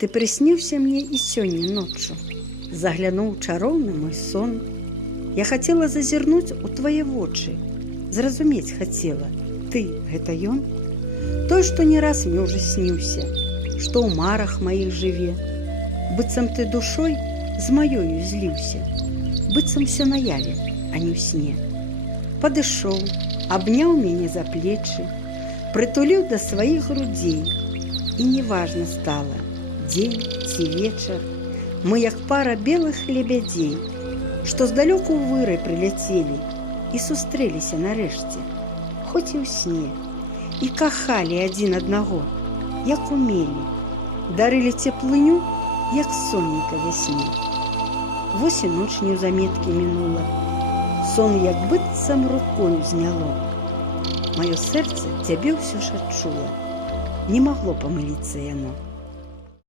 Ты прысніўся мне і сёння ноччу, заглянуў чароўны мой сон. Я хацела зазірнуць у твае вочы, зразумець хацела, ты гэта ён? Той, што не раз мне ўжо сніўся, што ў марах маіх жыве. Быццам ты душой з маёю зліўся, быццам всё наяве, а не ў сне. Падышоў, абняў мяне за плечы, прытуліў да сваіх грудзей, і неважна стала, дзень ці вечар, мы як пара белых лебядзей, што здалёку ў вырай прыляцелі і сустрэліся нарэшце, хоць і ў сне, і кахалі адзін аднаго, як умелі, дарылі цеплыню, як сонейка вясне. Вось і ноч неўзаметкі мінула, сон як быццам рукою зняло. Маё сэрца цябе ўсё ж адчула, не магло памыліцца яно.